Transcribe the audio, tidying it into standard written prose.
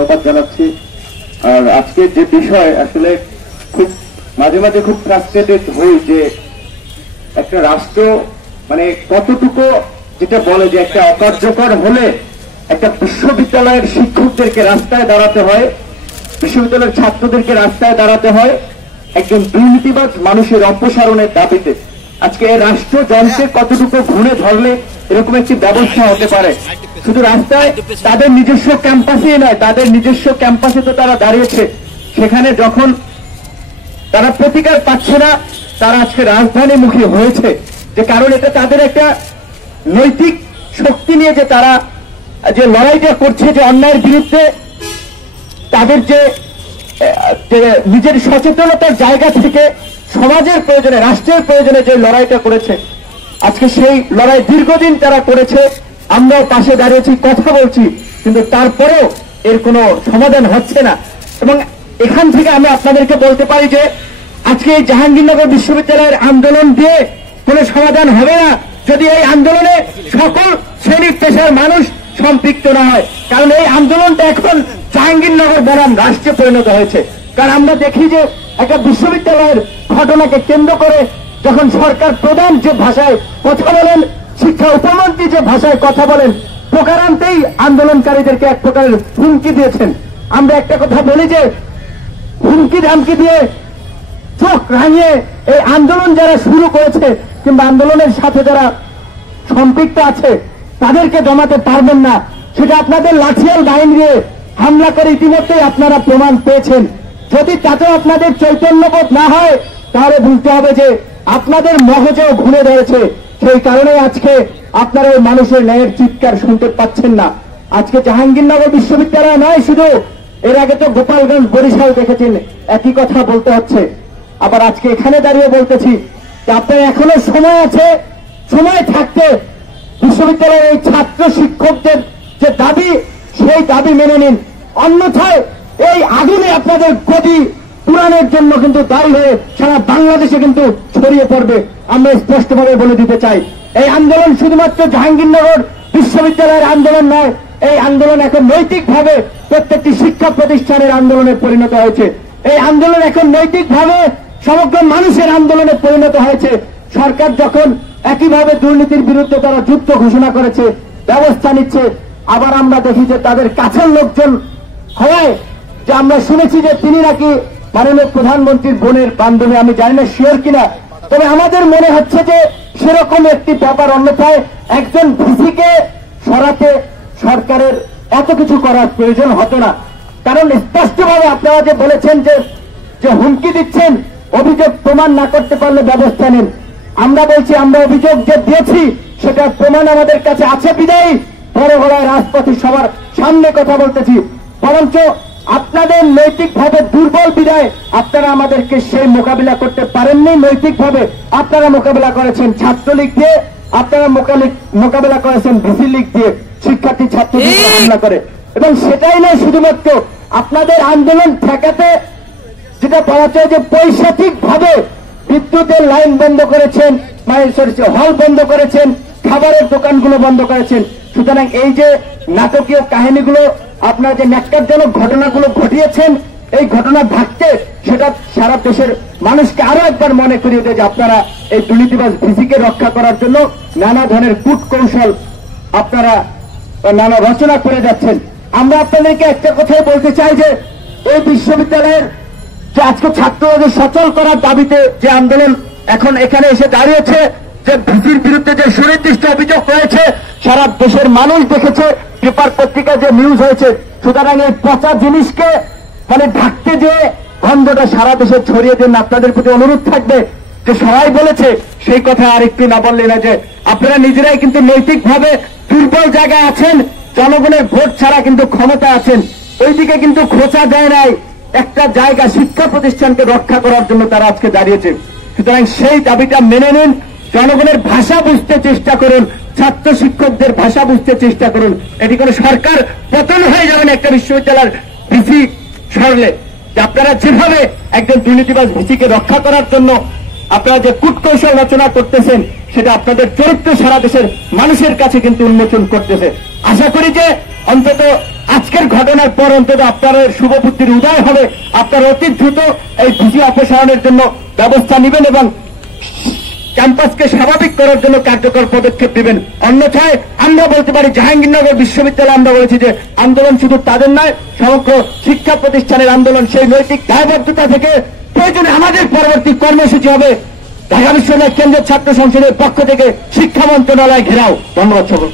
ধন্যবাদ জানাচ্ছি। আর আজকে যে বিষয় আসলে খুব মাঝে মাঝে খুব ফ্রাস্ট্রেটেড হই যে একটা রাষ্ট্র মানে কতটুকু যেটা বলে যে একটা অকার্যকর হলে একটা বিশ্ববিদ্যালয়ের শিক্ষকদেরকে রাস্তায় দাঁড়াতে হয়, বিশ্ববিদ্যালয়ের ছাত্রদেরকে রাস্তায় দাঁড়াতে হয় একজন দুর্নীতিবাজ মানুষের অপসারণের দাবিতে। আজকে এই রাষ্ট্রযন্ত্রে কতটুকু ঘুরে ধরলে এরকম একটি ব্যবস্থা হতে পারে। শুধু রাস্তায় তাদের নিজস্ব ক্যাম্পাসেই নয়, তাদের নিজস্ব ক্যাম্পাসে তো তারা দাঁড়িয়েছে, সেখানে যখন তারা প্রতিকার পাচ্ছে না তারা আজকে রাজধানীমুখী হয়েছে, যে কারণ এটা তাদের একটা নৈতিক শক্তি নিয়ে যে তারা যে লড়াইটা করছে, যে অন্যায়ের বিরুদ্ধে তাদের যে নিজের সচেতনতার জায়গা থেকে সমাজের প্রয়োজনে রাষ্ট্রের প্রয়োজনে যে লড়াইটা করেছে, আজকে সেই লড়াই দীর্ঘদিন তারা করেছে, আমরাও পাশে দাঁড়িয়েছি, কথা বলছি, কিন্তু তারপরেও এর কোনো সমাধান হচ্ছে না। এবং এখান থেকে আমি আপনাদেরকে বলতে পারি যে আজকে এই জাহাঙ্গীরনগর বিশ্ববিদ্যালয়ের আন্দোলন দিয়ে কোনো সমাধান হবে না যদি এই আন্দোলনে সকল শ্রেণী পেশার মানুষ সম্পৃক্ত না হয়। কারণ এই আন্দোলনটা এখন জাহাঙ্গীরনগর বনাম রাষ্ট্রে পরিণত হয়েছে। কারণ আমরা দেখি যে একটা বিশ্ববিদ্যালয়ের ঘটনাকে কেন্দ্র করে যখন সরকার প্রধান যে ভাষায় কথা বলেন, শিক্ষা উপমন্ত্রী যে ভাষায় কথা বলেন, প্রকারান্তেই আন্দোলনকারীদেরকে এক প্রকারের হুমকি দিয়েছেন। আমরা একটা কথা বলি যে হুমকি ধামকি দিয়ে চোখ রাঙিয়ে এই আন্দোলন যারা শুরু করেছে কিংবা আন্দোলনের সাথে যারা সম্পৃক্ত আছে তাদেরকে দমাতে পারবেন না, সেটা আপনাদের লাঠিয়াল বাহিনী দিয়ে হামলা করে ইতিমধ্যেই আপনারা প্রমাণ পেয়েছেন। যদি তাতেও আপনাদের চৈতন্যবোধ না হয় তাহলে বুঝতে হবে যে আপনাদের মগজেও ঘুরে ধরেছে, সেই কারণে আজকে আপনারা ওই মানুষের ন্যায়ের চিৎকার শুনতে পাচ্ছেন না। আজকে জাহাঙ্গীরনগর বিশ্ববিদ্যালয় নয়, শুধু এর আগে তো গোপালগঞ্জ বরিশাল দেখেছেন, একই কথা বলতে হচ্ছে। আবার আজকে এখানে দাঁড়িয়ে বলতেছি যে আপনার এখনো সময় আছে, সময় থাকতে বিশ্ববিদ্যালয়ের এই ছাত্র শিক্ষকদের যে দাবি সেই দাবি মেনে নিন, অন্যথায় এই আগুনে আপনাদের গদি পুরানোর জন্য কিন্তু দায়ী হয়ে সারা বাংলাদেশে কিন্তু ছড়িয়ে পড়বে। আমরা স্পষ্টভাবে বলে দিতে চাই, এই আন্দোলন শুধুমাত্র জাহাঙ্গীরনগর বিশ্ববিদ্যালয়ের আন্দোলন নয়, এই আন্দোলন এখন নৈতিকভাবে প্রত্যেকটি শিক্ষা প্রতিষ্ঠানের আন্দোলনে পরিণত হয়েছে। এই আন্দোলন এখন নৈতিকভাবে সমগ্র মানুষের আন্দোলনে পরিণত হয়েছে। সরকার যখন একইভাবে দুর্নীতির বিরুদ্ধে তারা যুদ্ধ ঘোষণা করেছে, ব্যবস্থা নিচ্ছে, আবার আমরা দেখি যে তাদের কাছের লোকজন হওয়ায় যে আমরা শুনেছি যে তিনি নাকি মাননীয় প্রধানমন্ত্রীর বোনের বান্ধবী, আমি জানি না শিওর কিনা, তবে আমাদের মনে হচ্ছে যে সেরকম একটি ব্যাপার। অন্যথায় একজন ভিসিকে সরাতে সরকারের এত কিছু করার প্রয়োজন হতো না। কারণ স্পষ্টভাবে আপনারা যে বলেছেন যে হুমকি দিচ্ছেন, অভিযোগ প্রমাণ না করতে পারলে ব্যবস্থা নিন। আমরা বলছি আমরা অভিযোগ যে দিয়েছি সেটার প্রমাণ আমাদের কাছে আছে বিদায়ী বড় গলায় রাজপথে সবার সামনে কথা বলতেছি। বরঞ্চ আপনাদের নৈতিকভাবে দুর্বল বিদায় আপনারা আমাদেরকে সেই মোকাবিলা করতে পারেননি। নৈতিকভাবে আপনারা মোকাবিলা করেছেন ছাত্রলীগ দিয়ে, আপনারা মোকাবিলা করেছেন ভিসি লীগ দিয়ে, শিক্ষার্থী ছাত্রলীগ হামলা করে। এবং সেটাই নয়, শুধুমাত্র আপনাদের আন্দোলন ঠেকাতে যেটা বলা যায় যে পৈশাচিক ভাবে বিদ্যুতের লাইন বন্ধ করেছেন, হল বন্ধ করেছেন, খাবারের দোকানগুলো বন্ধ করেছেন। সুতরাং এই যে নাটকীয় কাহিনীগুলো, আপনারা যে ন্যাক্কারজনক ঘটনাগুলো ঘটিয়েছেন, এই ঘটনা ভাগতে সেটা সারা দেশের মানুষকে আরো একবার মনে করিয়ে দেয় যে আপনারা এই দুর্নীতিবাজ ভিসিকে রক্ষা করার জন্য নানা ধরনের কূট কৌশল আপনারা নানা রচনা করে যাচ্ছেন। আমরা আপনাদেরকে একটা কথাই বলতে চাই যে এই বিশ্ববিদ্যালয়ের যে আজকে ছাত্রদের সচল করার দাবিতে যে আন্দোলন এখন এখানে এসে দাঁড়িয়েছে, যে ভিসির বিরুদ্ধে যে সুনির্দিষ্ট অভিযোগ রয়েছে, সারা দেশের মানুষ দেখেছে, পেপার পত্রিকায় যে নিউজ হয়েছে। সুতরাং এই পচা জিনিসকে ঢাকতে যে গন্ধটা সারা দেশে ছড়িয়ে দেন। আপনাদের প্রতি অনুরোধ থাকবে যে সবাই বলেছে সেই কথা আর একটু না বললে না, যে আপনারা নিজেরাই কিন্তু নৈতিকভাবে দুর্বল জায়গায় আছেন, জনগণের ভোট ছাড়া কিন্তু ক্ষমতা আছেন, ওইদিকে কিন্তু খোঁচা দেয় নাই। একটা জায়গা শিক্ষা প্রতিষ্ঠানকে রক্ষা করার জন্য তারা আজকে দাঁড়িয়েছে। সুতরাং সেই দাবিটা মেনে নিন, জনগণের ভাষা বুঝতে চেষ্টা করুন, ছাত্র শিক্ষকদের ভাষা বুঝতে চেষ্টা করুন। এটি কোনো সরকার পতন হয়ে যাবেন একটা বিশ্ববিদ্যালয়ের ভিসি সরলে। আপনারা যেভাবে একজন দুর্নীতিবাজ ভিসিকে রক্ষা করার জন্য আপনারা যে কূটকৌশল রচনা করতেছেন, সেটা আপনাদের চরিত্র সারা দেশের মানুষের কাছে কিন্তু উন্মোচন করতেছে। আশা করি যে অন্তত আজকের ঘটনার পর অন্তত আপনার শুভবুদ্ধির উদয় হবে, আপনারা অতি দ্রুত এই ভিসি অপসারণের জন্য ব্যবস্থা নেবেন এবং ক্যাম্পাসকে স্বাভাবিক করার জন্য কার্যকর পদক্ষেপ নেবেন। অন্যথায় আমরা বলতে পারি জাহাঙ্গীরনগর বিশ্ববিদ্যালয়ে আমরা বলেছি যে আন্দোলন শুধু তাদের নয়, সমগ্র শিক্ষা প্রতিষ্ঠানের আন্দোলন। সেই নৈতিক দায়বদ্ধতা থেকে প্রয়োজনে আমাদের পরবর্তী কর্মসূচি হবে ঢাকা বিশ্ববিদ্যালয় কেন্দ্রীয় ছাত্র সংসদের পক্ষ থেকে শিক্ষা মন্ত্রণালয় ঘেরাও। ধন্যবাদ সকল।